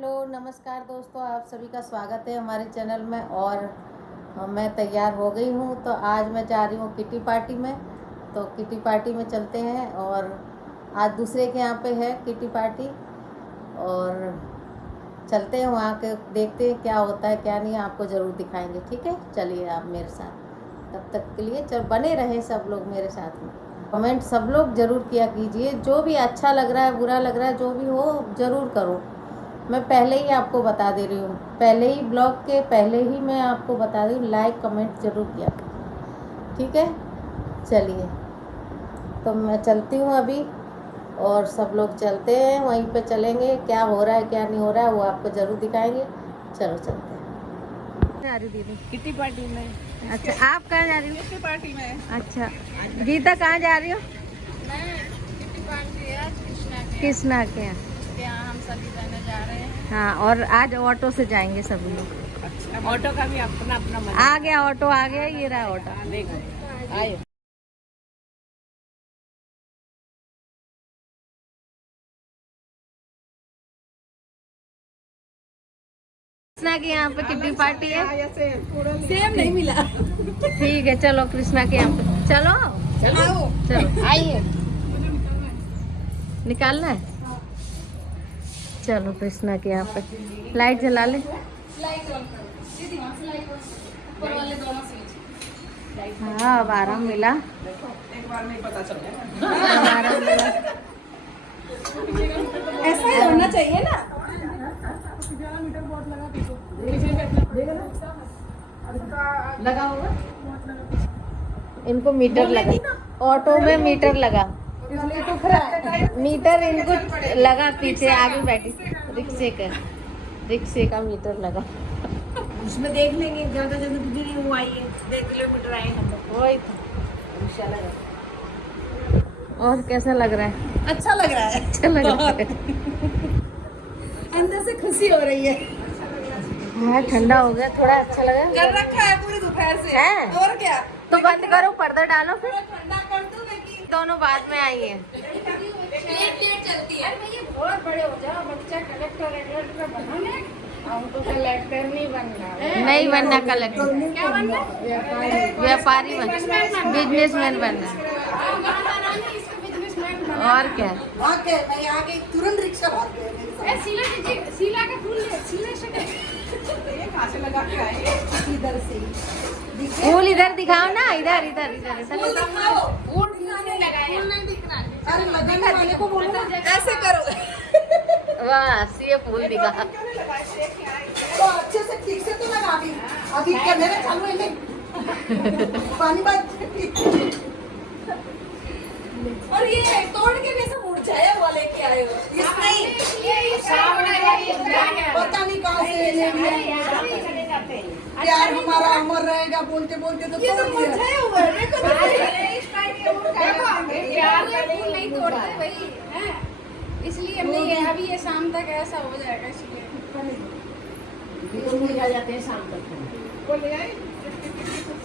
Hello नमस्कार दोस्तों, आप सभी का स्वागत है हमारे चैनल में। और मैं तैयार हो गई हूँ, तो आज मैं जा रही हूँ किटी पार्टी में। तो किटी पार्टी में चलते हैं, और आज दूसरे के यहाँ पे है किटी पार्टी, और चलते हैं वहाँ के, देखते हैं क्या होता है क्या नहीं, आपको ज़रूर दिखाएंगे। ठीक है, चलिए आप मेरे साथ। तब तक के लिए बने रहे सब लोग मेरे साथ में। कमेंट सब लोग ज़रूर किया कीजिए, जो भी अच्छा लग रहा है बुरा लग रहा है जो भी हो ज़रूर करो। मैं पहले ही आपको बता दे रही हूँ, पहले ही ब्लॉग के पहले ही मैं आपको बता रही हूँ, लाइक कमेंट ज़रूर किया। ठीक है, चलिए तो मैं चलती हूँ अभी, और सब लोग चलते हैं, वहीं पे चलेंगे। क्या हो रहा है क्या नहीं हो रहा है वो आपको ज़रूर दिखाएंगे। चलो चलते हैं। जा रही दीदी किटी पार्टी में। अच्छा, आप कहाँ जा रही हो? किटी पार्टी में। अच्छा, गीता कहाँ जा रही हो? मैं किटी पार्टी है कृष्णा के यहाँ। उसके यहाँ हम सभी जाने जा रहे हैं। हाँ, और आज ऑटो से जाएंगे सभी लोग। अच्छा, ऑटो का भी अपना अपना मजा। आ गया ऑटो, आ गया, ये रहा ऑटो। देखो आयो। कृष्णा के यहाँ पे किटी पार्टी है। सेम नहीं मिला। ठीक है, चलो कृष्णा के यहाँ पे चलो। चलो आइए। निकालना है। चलो कृष्णा के यहाँ पे लाइट जला ले। हाँ, अब आराम मिला। एक बार नहीं पता चल अब आराम मिला। ऐसा ही होना चाहिए ना। लगा होगा इनको, मीटर लगा ऑटो में, मीटर लगा, मीटर इनको लगा पीछे आगे बैठी रिक्शे का मीटर लगा। उसमें देख लेंगे, ज्यादा ज्यादा कितनी वो आई है, 2 किलोमीटर आए हम लोग। वही तो। और कैसा लग रहा है? अच्छा लग रहा है। अच्छा लग रहा है। अंदर से खुशी हो रही है। हाँ, ठंडा हो गया थोड़ा, अच्छा लगा। कर रखा है पूरी दोपहर से। है? और क्या, तो बंद करो, पर्दा डालो फिर। ठंडा कर दूं लेकिन दोनों बाद में आई हैं। लेट चलती है। बहुत बड़े हो जाओ, बच्चा कलेक्टर बनना। हमको कलेक्टर नहीं बनना। नहीं बनना कलेक्टर, क्या बनना? व्यापारी बन, बिजनेसमैन बनना। और क्या। मैं आगे तुरंत रिक्शा भाग गया। शीला का फूल शीला से ये कहां से लगा के आए? इधर से फूल इधर दिखाओ ना, इधर इधर इधर फूल दिखाओ। फूल नहीं लगाया, फूल नहीं दिख रहा। अरे लगाने वाले को बोलो ऐसे करो। बस ये फूल दिखा। तो अच्छे से ठीक से तो लगा दी। अभी कैमरा चालू है नहीं। पानी बात। और ये तोड़ के भी सब मुरझाया हुआ लेके आए हो। इसमें पता नहीं कहाँ से ले लिया। प्यार हमारा अमर रहेगा बोलते बोलते तो तोड़ दिया। प्यार का फूल नहीं तोड़ते भाई, हैं? इसलिए हमने ये अभी ये शाम तक ऐसा हो जाएगा, इसलिए मुरझा जाते हैं शाम तक। बोले आए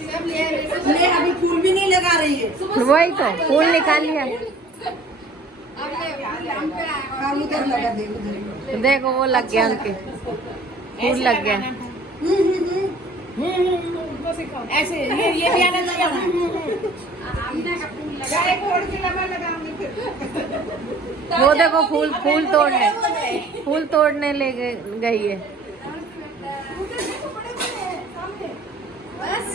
सब ले आए। ले अभी फूल भी नहीं लगा रही है। वही तो फूल निकाल लिया। अब ये हम पे आएगा। हाँ उधर लगा दे उधर। देखो वो लग गया, उनके फूल लग गया। ऐसे ये भी आना चाहिए ना। आमने का फूल लगा। चाहे फोड़ के लगाऊंगी फिर। वो देखो फूल तोड़ने ले गई है। बस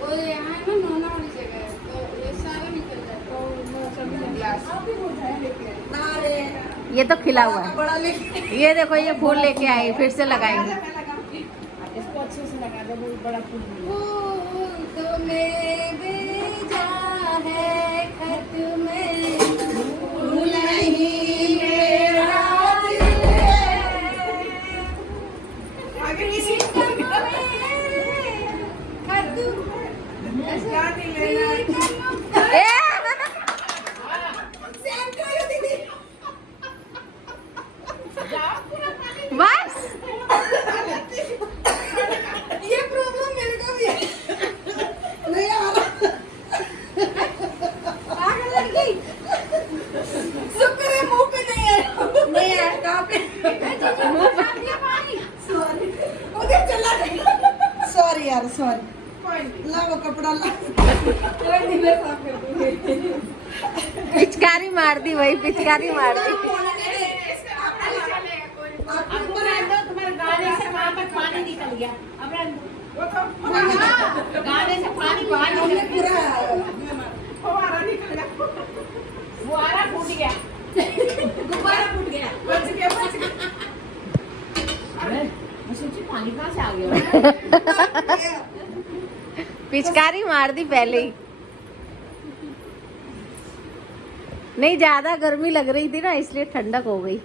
वो यहाँ है ना, नोना वाली जगह है, तो ये सारा निकल जाता है। ना रे ये तो खिला हुआ है। बड़ा लेके ये देखो, ये फूल लेके आई, फिर से लगाएंगे। इसको अच्छे से लगा दो, बहुत बड़ा फूल। फूल तुमने भेजा है खत में, फूल नहीं मेरा दिल है। आगे किसी खत क्या दिल लेना? ए! सेम करो दीदी। बस ये प्रॉब्लम मेरे को भी है। पिचकारी मार दी वही, पिचकारी मार दी। तुम्हारे गाने से वहाँ तक पानी निकल गया। अब गाने से पानी बाहर निकल गया, फुहारा निकल गया, फुहारा फूट गया, गुब्बारा फूट गया, बच गया। अरे मैं सोची पानी कहाँ से आ गया। पिचकारी मार दी पहले ही। नहीं, ज्यादा गर्मी लग रही थी ना, इसलिए ठंडक हो गई।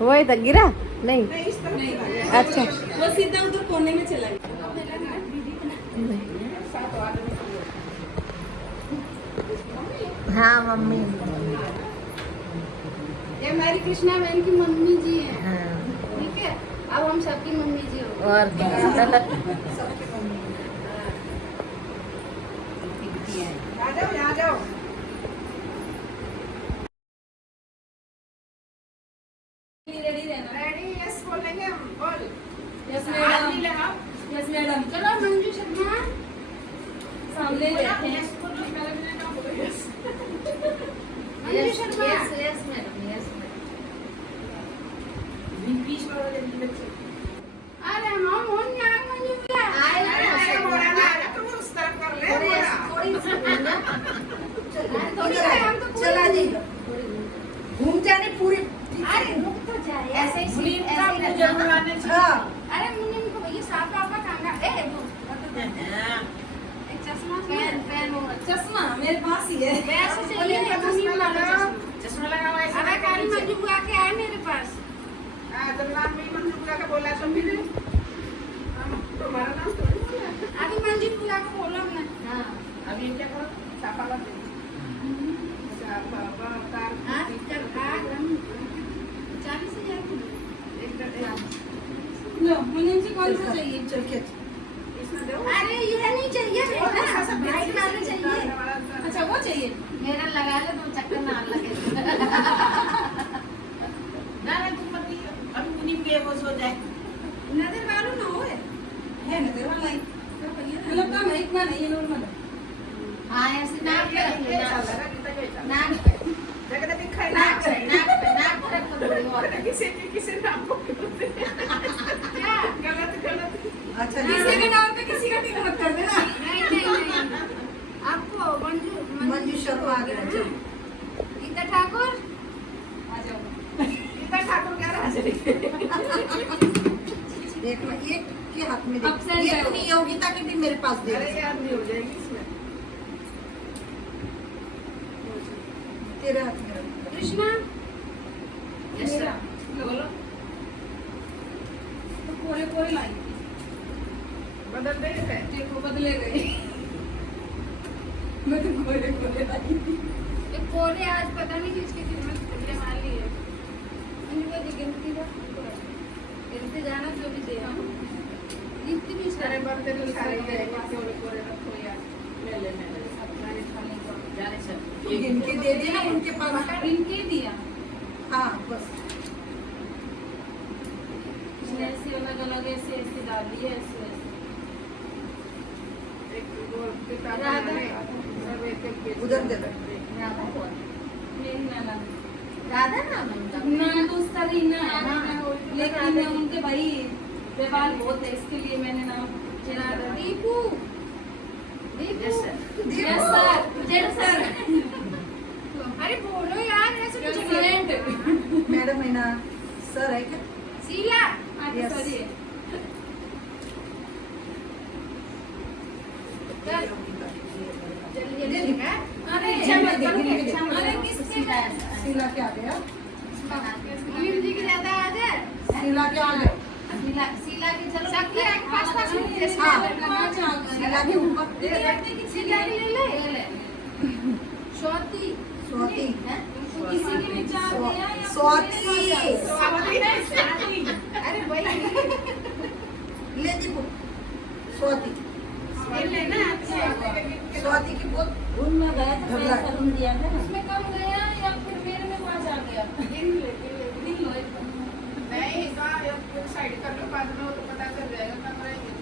वही तक गिरा नहीं? अच्छा, वो सीधा उधर कोने में चला गया। हाँ मम्मी। ये हमारी कृष्णा बहन की मम्मी जी है, हाँ। ठीक है। अब हम सबकी मम्मी जी हो। और क्या। आ जाओ, आ जाओ। रेडी रहना। रेडी, यस बोलेंगे हम। बोल। Yes madam. Yes madam. चलो मंजू शर्मा सामने बैठे हैं। Manju Sharma. Yes madam, yes अरे माँ मोहन यहाँ मंजू क्या? चला जाइए, घूम जाने पूरी। अरे रुक तो जाए। ऐसे ही हाँ। अरे मुन्नी को भैया साफ आपका खाना। एक चश्मा चश्मा मेरे पास ही है। वैसे चाहिए चश्मा लगाओ। चश्मा लगा हुआ है। अरे काली मंजू बुआ के आए मेरे पास। जब नाम में मंजू बुला के बोला तो भी तुम्हारा नाम तो नहीं बोला। अभी मंजू बुआ को बोला हमने। हाँ। अब ये क्या करो, छापा लग दे। छापा बाकार हाँ, चल भाग हम 40,000 की। लो मुन्नी जी कौन सा चाहिए? चल के इसमें दो। अरे ये नहीं चाहिए मेरा, भाई वाले चाहिए। अच्छा वो चाहिए। मेरा लगा ले तो चक्कर ना लगे। ना तुम मत दियो, अभी मुन्नी बेहोश हो जाए। नजर वालों ना होए है, नजर वाला ही मतलब कम है, इतना नहीं है, नॉर्मल है। हाँ, ऐसे नाक पे रखिए, नाक पे जगह दिखाई नाक पे रख कर बड़ी और। किसी नाम को क्या? गलत अच्छा किसी के नाम पे किसी का टिक मत कर देना। नहीं। आपको मंजू शर्मा आ गया। गीता ठाकुर। आ जाओ। गीता ठाकुर क्या रहा है? देख लो, एक के हाथ में देख। ये अपनी योगिता की भी मेरे पास दे। अरे यार नहीं हो जाएगी इसमें। तेरे हाथ में कृष्णा। Yes sir. बोलो। तो कोरे लाई बदल दे रे। देखो बदले गई। मैं तो कोरे लाई। ये कोरे आज पता नहीं किसकी कीमत कितने वाली है। इनको गिनती जाना जो भी दे। गिनती भी सारे बर्तन तो सारे जाएंगे, कोरे रखो यार। ले सारे खाने को जाने सब इनके दे देना, उनके पास इनके दिया। हाँ बस ऐसे अलग ऐसे डाल दिए ऐसे। एक गोल के साथ सब एक उधर दे दो। मेरी नाना राधा नाम है उनका। ना तो उसका रीना है, लेकिन उनके भाई व्यवहार बहुत है, इसके लिए मैंने नाम चेंज करा। Deepu. Yes sir. Yes sir. अरे बोलो यार, ऐसे कुछ नहीं। मैडम है ना, सर है क्या? शीला। Yes. सॉरी। जल्दी है। अरे अरे किससे है? शीला क्या आ गया? अमीर जी की ज्यादा आ जाए। शीला क्या आ गया? शीला की चलो सबकी आगे पास शीला के ऊपर शीला की ले ले। स्वाति। स्वाति हैं? किसी के विचार दिया या स्वाति अरे भाई ले दीपू। स्वाति लेना। स्वाति की बहुत घूम में गया था, पैसा रूम दिया था ना। उसमें कम गया या फिर मेरे में पास आ गया? गिन लो एक नहीं साइड कर लो, बाद में वो तो पता चल जाएगा कब रहेंगे।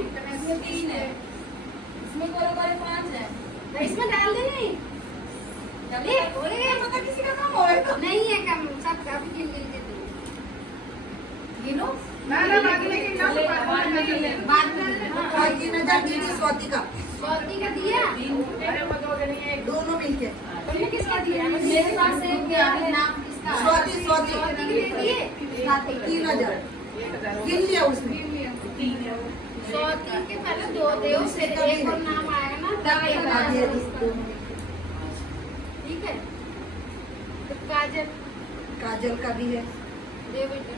इसमें 3 है, इसमें कोरे कोरे 5 है। तो इसमें डाल दे नहीं। अरे पता किसी का काम होएगा नहीं है कम, सब अभी गिन लीजिए तुम। गिनो? ना बाद में गिनना तो बाद में गिन ले बाद में और ये नजर दीजिए स्वाति का स्वाति का दिया? अरे वो दो जने हैं दोनों मिलके तुमने किसका दिया? मेरे पास एक क्या है नाम किसका? स्वाति स्वाति के दे दिए? 3000 गिन लिया उसने स्वाति के पहले 2 दे, फिर एक और नाम आएगा ना तब एक हाँ, नाम दे है दी, उसका। दोनों मिलके। ठीक है, तो काजल काजल का भी है दे बेटा।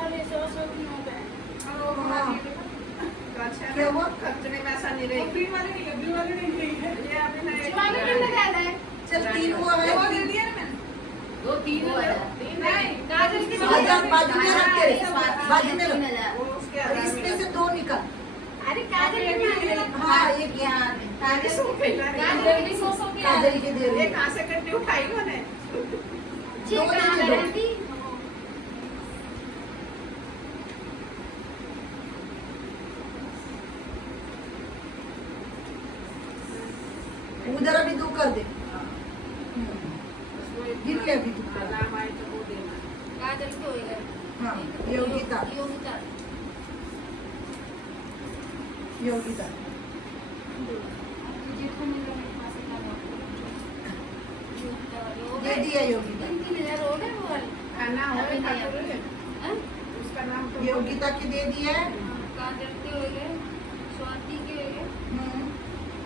और ये 100 की नोट है। हाँ। क्या हुआ खर्चने में ऐसा नहीं रहेगा। ग्रीन वाले नहीं है, ब्लू वाले नहीं है। ये आपने नए शिवानी ने लगाया है। चल 3 हुआ है वो दे दिया ना मैंने। 2 3 है। तीन नहीं, काजल की बाजू में रख के बाजू में रख वो उसके और आधार इसमें से 2 निकाल अरे काजल की मांग रही है। हाँ एक यहाँ काजल की 100 की काजल के दे ये रही कहाँ से कट्टी उठाई मैंने? ठीक है गारंटी। उधर अभी 2 कर दे गिन ले अभी 2 नाम आए तो वो देना। काजल की हो गया। हाँ योगिता योगिता योगिता जिसको मिल रहा है मेरे पास का दे दिया योगिता 3,000 हो गए वो वाले। खाना हो अभी नहीं खाना है। हैं? उसका नाम तो योगिता के दे दिया है काजल के हो गए, स्वाति के हो गए।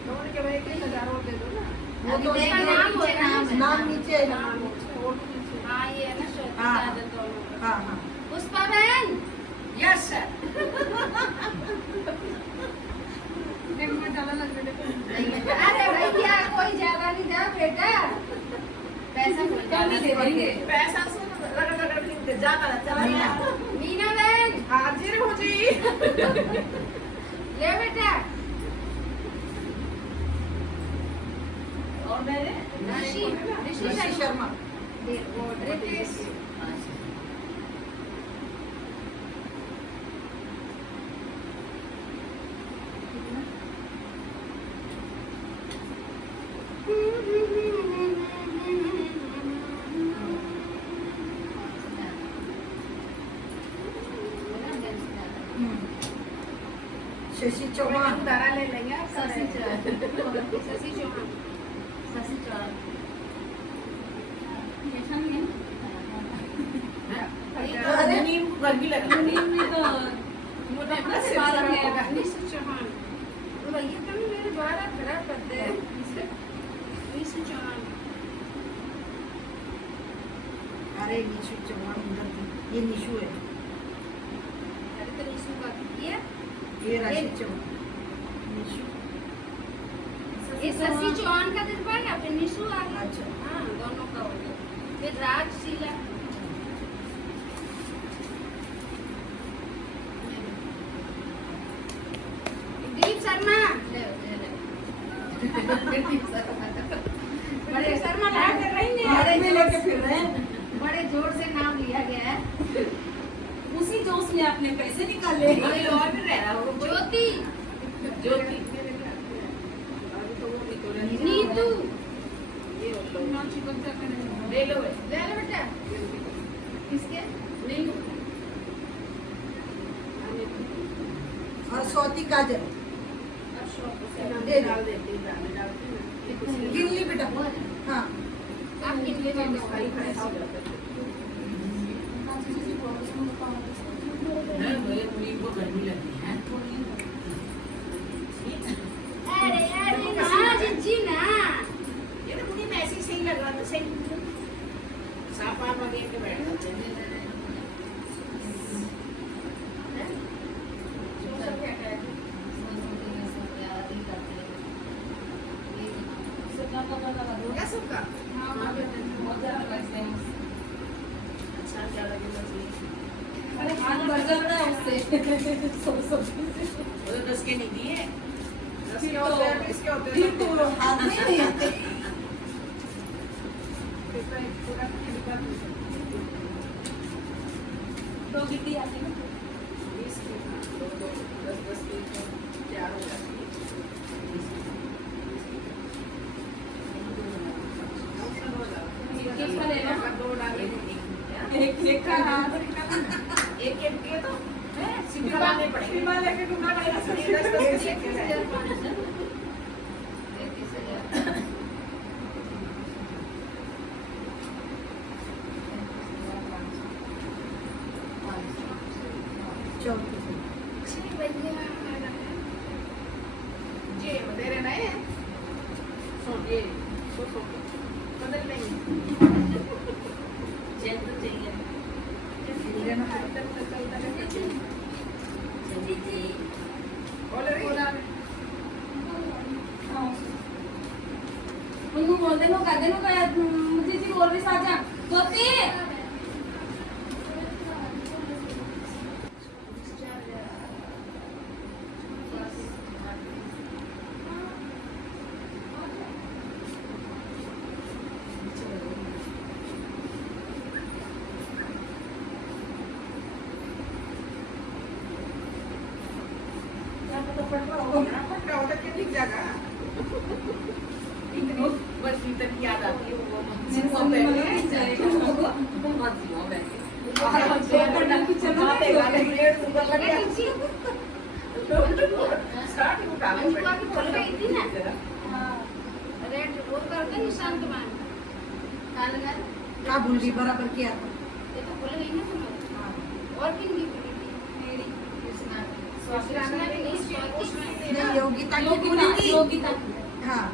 दोनों के भाई 1000 और दे दो ना। वो तो अभी नीचे नाम हो गया, नाम नीचे है ना नाम नीचे, वो तो नीचे। हाँ ये है ना स्वाति हाँ। काजल दोनों का। हाँ हाँ पुष्पा बहन यस सर। अरे भैया कोई ज्यादा नहीं जा बेटा, पैसा कम ही दे देंगे। पैसा से रगड़ रगड़ के ज्यादा चला गया। मीना बहन हाजिर हो जी। ले बेटा। और मेरे ऋषि ऋषि ऋषि शर्मा रितेश शशि चौहान उधारा ले लेंगे आप शशि सारे। चौहान शशि चौहान शशि चौहान अरे नीम को गर्मी लगी। नीम में तो मुझे अपना सिर बाल खराब में होगा। ऋषि चौहान भैया तुम मेरे बाल खराब करते हैं। ऋषि चौहान अरे निशु चौहान उधर थी। ये निशु है अरे तो ऋषि का ये ये राशि चौहान निशु ये शशि चौहान का दिल पाएगा, फिर निशु आ गया। अच्छा। हाँ दोनों का हो गया। फिर राज शीला दीप शर्मा बड़े शर्मा क्या कर रही है? हाथ में लेके फिर रहे हैं बड़े जोर से नाम लिया गया है। उसी जोश में आपने पैसे निकाले कोई और भी रह रहा हो। ज्योति ज्योति। अभी तो वो निकल नीतू ये लो। ले लो भाई। ले लो बेटा। किसके? नहीं और स्वाति काजल दे डाल देती डाल डालती ना। गिन ली बेटा हाँ आप किन ले जाओगे? खाई खाई सी लगता है। अरे अरे हाँ जिज्जी ना ये तो मुझे मैसी सही लग रहा था सही। सापा वगैरह के बैठ जाते हैं। सोशल क्या करे? होगा सबका। हाँ बेटा अच्छा क्या लगेगा जी? अरे हाथ बढ़ रहा है उससे। वो तो 10 के नहीं दिए। 10 के होते हैं 20 के होते फिर तो हैं। हाथ में नहीं आते फिर तो एक पूरा खिलका दो गिट्टी आती है 20 की 10 की 4 हो जाती है। किसका लेना? दो डाले एक का हाथ एक दिए तो सिलवाने पड़ेंगे। हिमालय के घूमना पड़ेगा 10 के जी बतेरे नहीं है ये सो बदल नहीं जेल तो चाहिए उनको बोल देनो कर देनो का मुझे जी और भी साजा ज्योति याद आती है रेड वो करते निशान के मान कहाँ लगा क्या भूल गई बराबर किया था। ये तो भूल गई ना तुम्हें और किन की मेरी कृष्णा कृष्णा की नहीं स्वाति नहीं योगिता की भूली थी। योगिता हाँ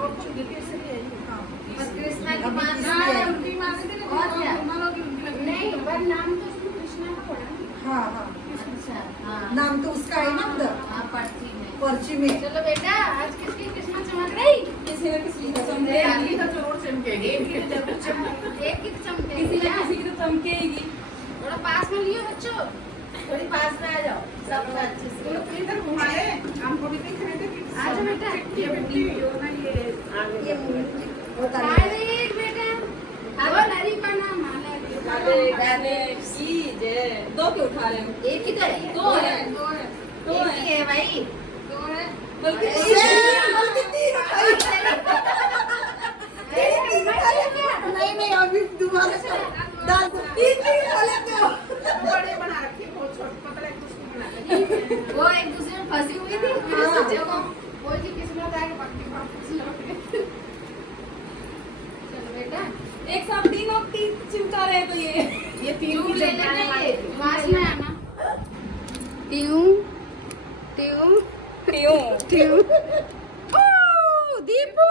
और कृष्णा की अभी बात किसकी हाँ है? उनकी माँ से और क्या नहीं पर नाम तो उसमें कृष्णा का पड़ा ना। हाँ हाँ अच्छा हाँ नाम तो उसका है ना उधर हाँ पर्ची में पर्ची में। चलो बेटा आज किसकी किस्मत चमक रही किसी न किसी की चमके आदमी तो जरूर चमकेगी एक ही तो जरूर चमकेगी एक की चमके किसी न किसी की तो चमकेगी। थोड़ा पास में लियो बच्चों थोड़ी पास में आ जाओ सब अच्छे से। तो इधर घुमाए हमको भी दिख रहे थे कि आ जाओ बेटा ये बेटी जो ना ये आगे ये होता है। अरे बेटा अब नरी का नाम गाने गाने की जय दो के उठा रहे हो एक ही तो है दो है दो है दो एक है ही है भाई दो है बल्कि बल्कि तीन उठाई। नहीं नहीं अभी दोबारा से डाल दो। तीन उठा लेते हो। बड़े बना रखे बहुत छोटे पतले कुछ बना रखे वो एक दूसरे में फंसी हुई थी मेरे सोचे को वो जी किस्मत आके पक्की वापस लौट गए चलो बेटा एक साथ तीन चिमटा रहे तो ये तीन चूम की ले चमकाने लेना वाले ये थे। पास में आना ट्यू ट्यू क्यों ट्यू ओ दीपू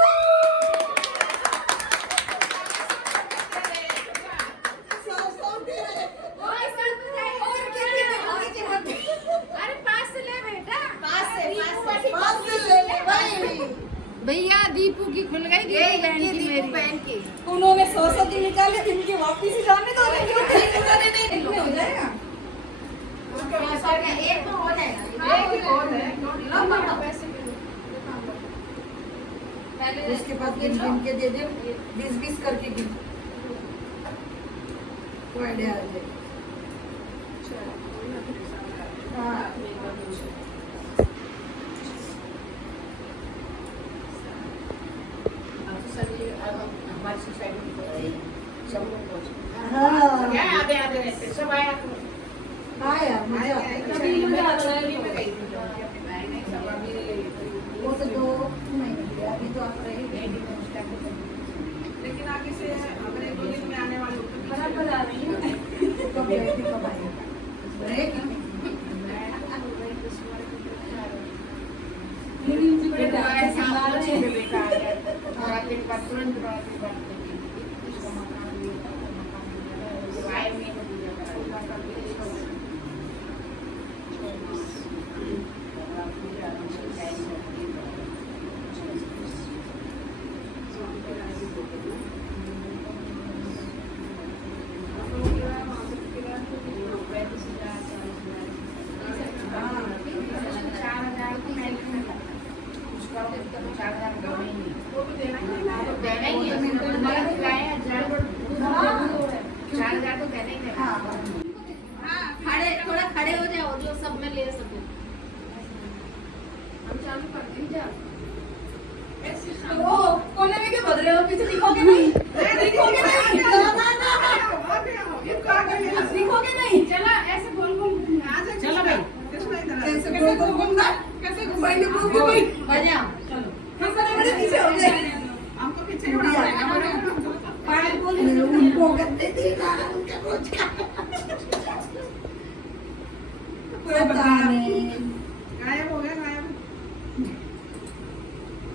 अरे पास से ले बेटा पास से ले ले भाई। भैया दीपू की खुल गई ये बहन की दीपू मेरी बहन की। उन्होंने 100 दिन निकाले दिन के वापिस ही जाने दो इतने हो जाएगा। एक तो हो जाएगा। एक ही और है लो पापा पैसे दे दो पहले उसके पास गिन गिन के दे दे 20-20 करके गिन। कोई आइडिया आ जाए। हाँ हमारी सोसाइटी में सब लोग पहुंचे हाँ क्या आधे आधे रहते सब आया तो हाँ यार मजा आता है। कभी मजा आता है वो तो 2 महीने के लिए, अभी तो आप रहे। लेकिन आगे से हमारे 2 दिन में आने वाले बराबर आ रही है कब गए थे कब आए? रहेगी। ले सको। हम चालू कर दें क्या? ओ कोने में क्या बदले हो पीछे दिखोगे नहीं दिखोगे नहीं दिखोगे नहीं चला ऐसे गोल गोल चलो भाई कैसे घूमना कैसे घुमाएंगे घूम के भाई बढ़िया चलो बड़े पीछे हो गए हमको पीछे उड़ाना पायल बोल उनको गंदे दी ना उनके रोज का पता नहीं गायब हो गया गायब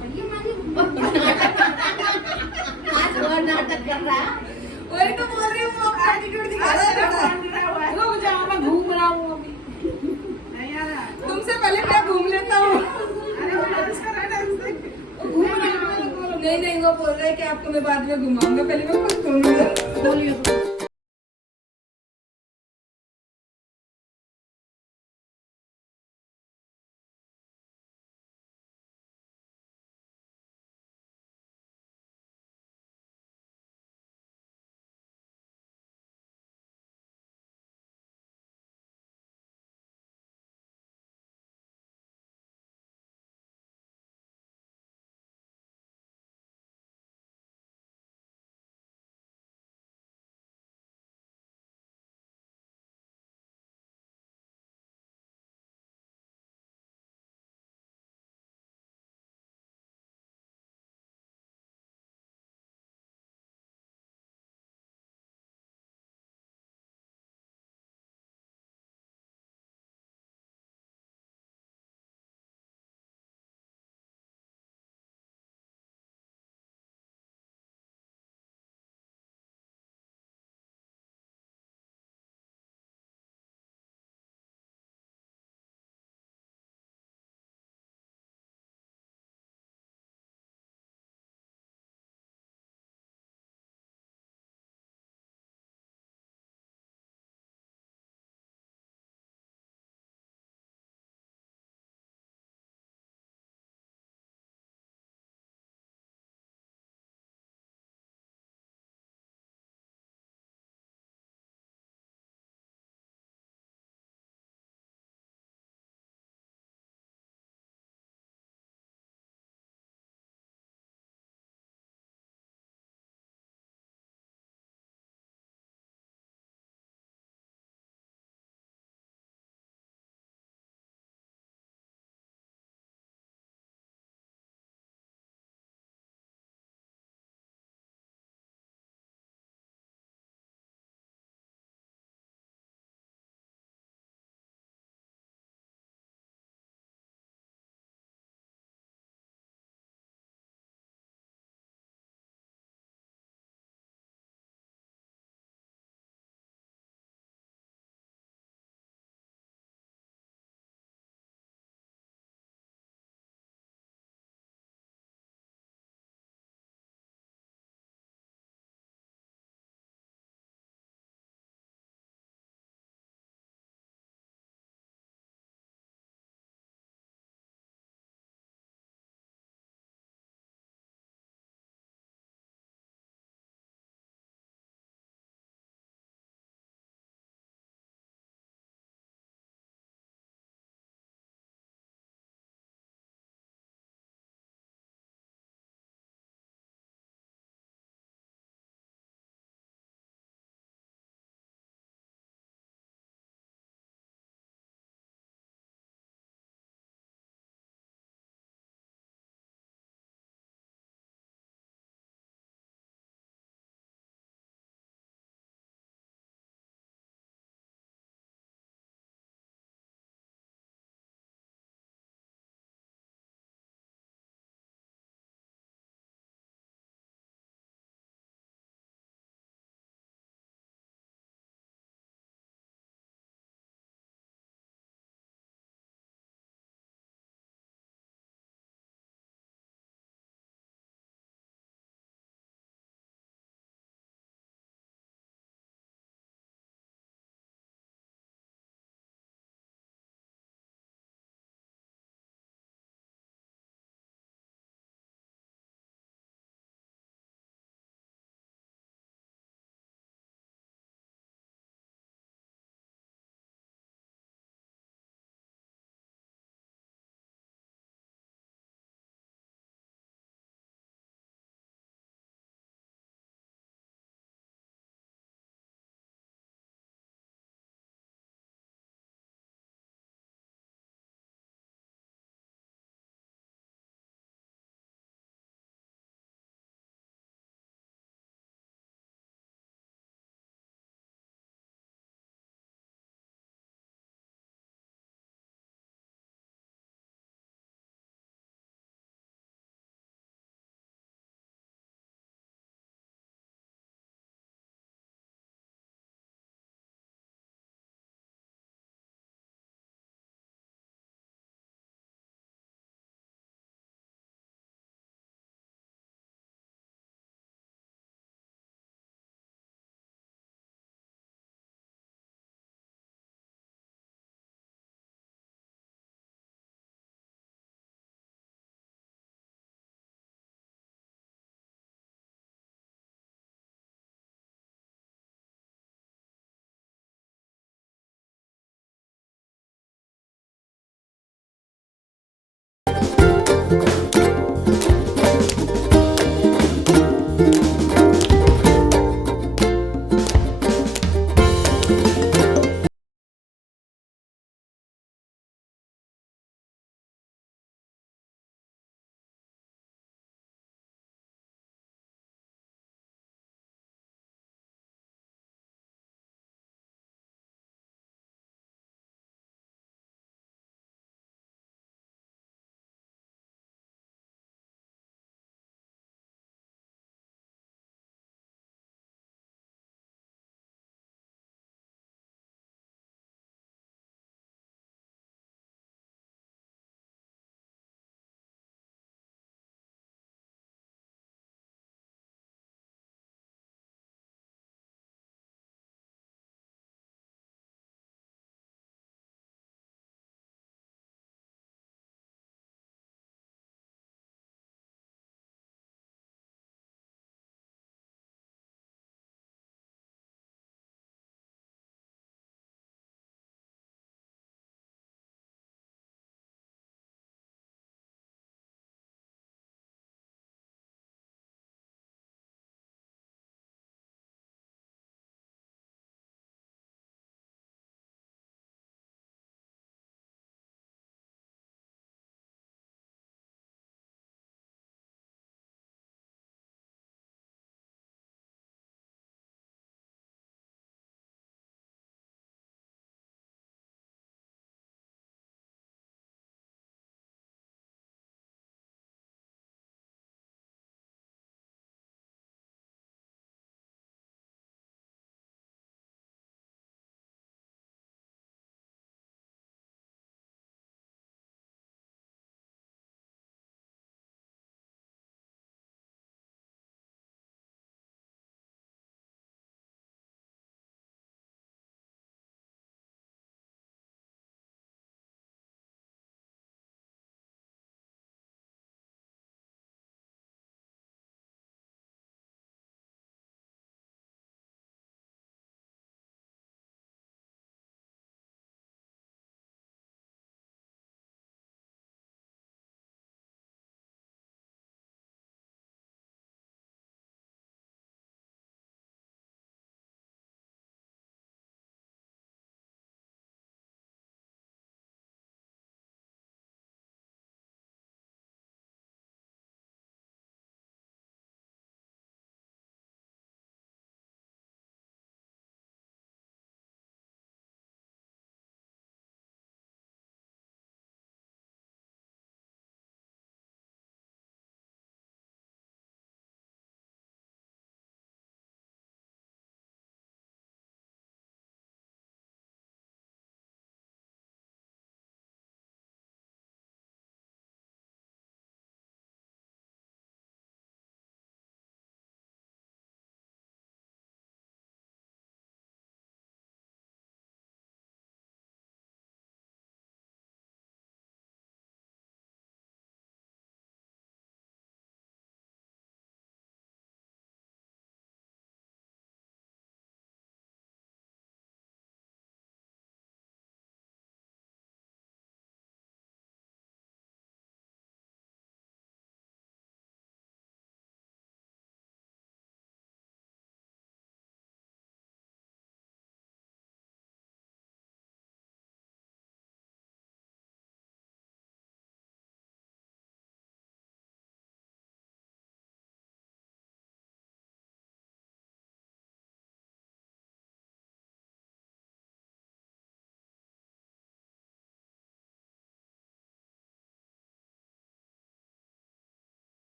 बढ़िया मानी आज और नाटक कर रहा है। वही तो बोल रही हूँ वो एटीट्यूड दिखा रहा है थोड़ा। रुक जाओ मैं घूम रहा हूँ अभी नहीं आ रहा तुमसे पहले मैं घूम लेता हूँ अरे वो डांस कर रहा है डांस देख घूम रहा हूँ नहीं नहीं वो बोल रहा है कि आपको मैं बाद में घुमाऊंगा पहले मैं खुद घूमूंगा बोलिए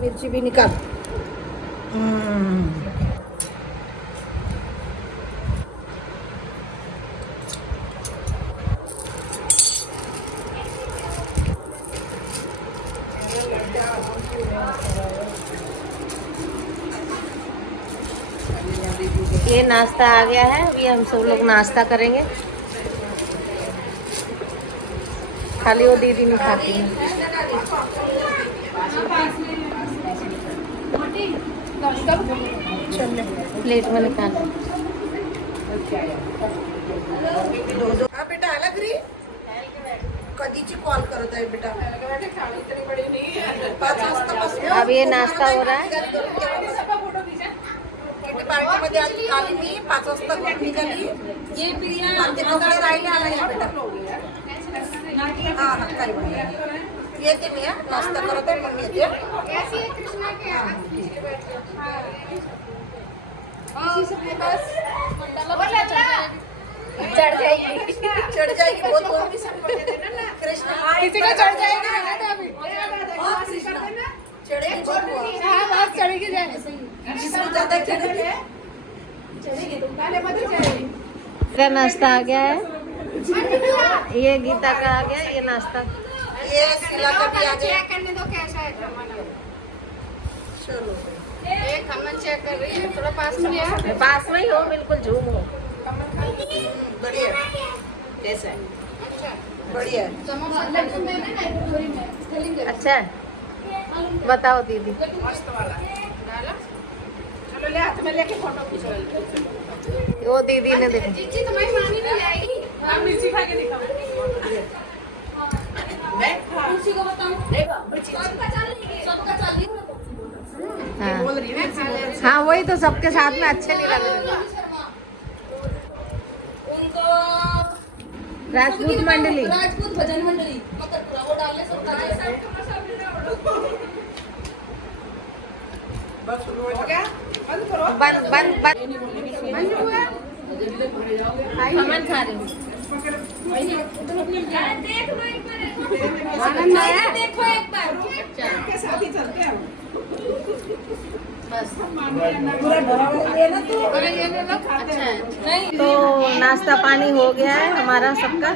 मिर्ची भी निकाल। ये नाश्ता आ गया है, अभी हम सब लोग नाश्ता करेंगे। खाली वो दीदी नहीं खाती है। प्लेट में निकालो। हा बेटा आला घरी? कधीची कॉल करत आहे बेटा? 5 वाजतापासून अब ये नाश्ता हो रहा है। पार्टी मध्ये आली मी 5 वाजता निघाली। ते कपडे राहिले आला या बेटा। हा काही येते मी नाश्ता करत आहे मग येते। चढ़ जाएगी बहुत कृष्ण किसी को चढ़ जाएगा चढ़ेगी बहुत चढ़ेगी जिसमें ज्यादा चढ़ेगी मेरा नाश्ता आ गया है, ये गीता का आ गया ये नाश्ता। ये सिला का भी आ गया। करने दो कैसा है खमन। चलो एक खमन चेक कर रही है, थोड़ा पास में ले आओ। पास में ही हो, बिल्कुल झूम हो। बढ़िया कैसा है? बढ़िया है। अच्छा है? बताओ दीदी। मस्त वाला चलो ले हाथ में लेके फोटो खींचो। वो दीदी ने देखो। जीजी तुम्हारी मामी नहीं आएगी। आप मिर्ची खा के दिखाओ। मैं किसी को बताऊं? सबका चल रही है। हाँ बोल रही है ना। हाँ, वही तो सबके साथ में अच्छे नहीं लग रहे। उनको राजपूत मंडली। राजपूत भजन मंडली मकरपुरा वो डाले सब बस हो गया? बंद करो। बंद बंद बंद। बंद हुआ? खमन खा रही हूँ। आनंद आया? देखो एक बार के साथ ही चलते हैं हम। बस पूरा भरा हुआ है ना तू। अरे ये ले लो। अच्छा है। नहीं तो नाश्ता पानी हो गया है हमारा सबका।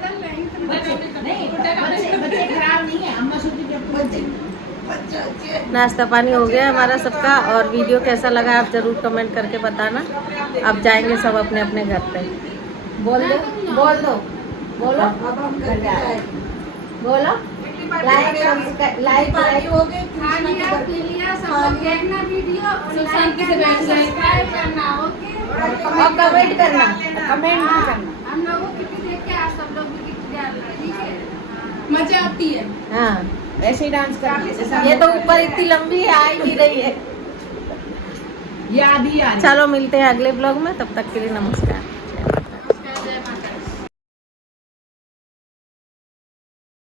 नाश्ता पानी हो गया है हमारा सबका। और वीडियो कैसा लगा आप ज़रूर कमेंट करके बताना। अब जाएंगे सब अपने अपने घर पे। बोल दो बोल दो बोलो अब हम घर जाए। बोलो। लाइक लाइक हो गए खा लिया पी लिया सब लोग देखना वीडियो और शांति से बैठ सब्सक्राइब करना ओके और कमेंट करना। कमेंट भी करना। हम लोगों की किट देख के आप सब लोग भी किट डालना ठीक है मजा आती है हाँ, ऐसे ही डांस कर। ये तो ऊपर इतनी लंबी है, आ ही नहीं रही है। याद ही आ रही है। चलो मिलते हैं अगले ब्लॉग में, तब तक के लिए नमस्कार।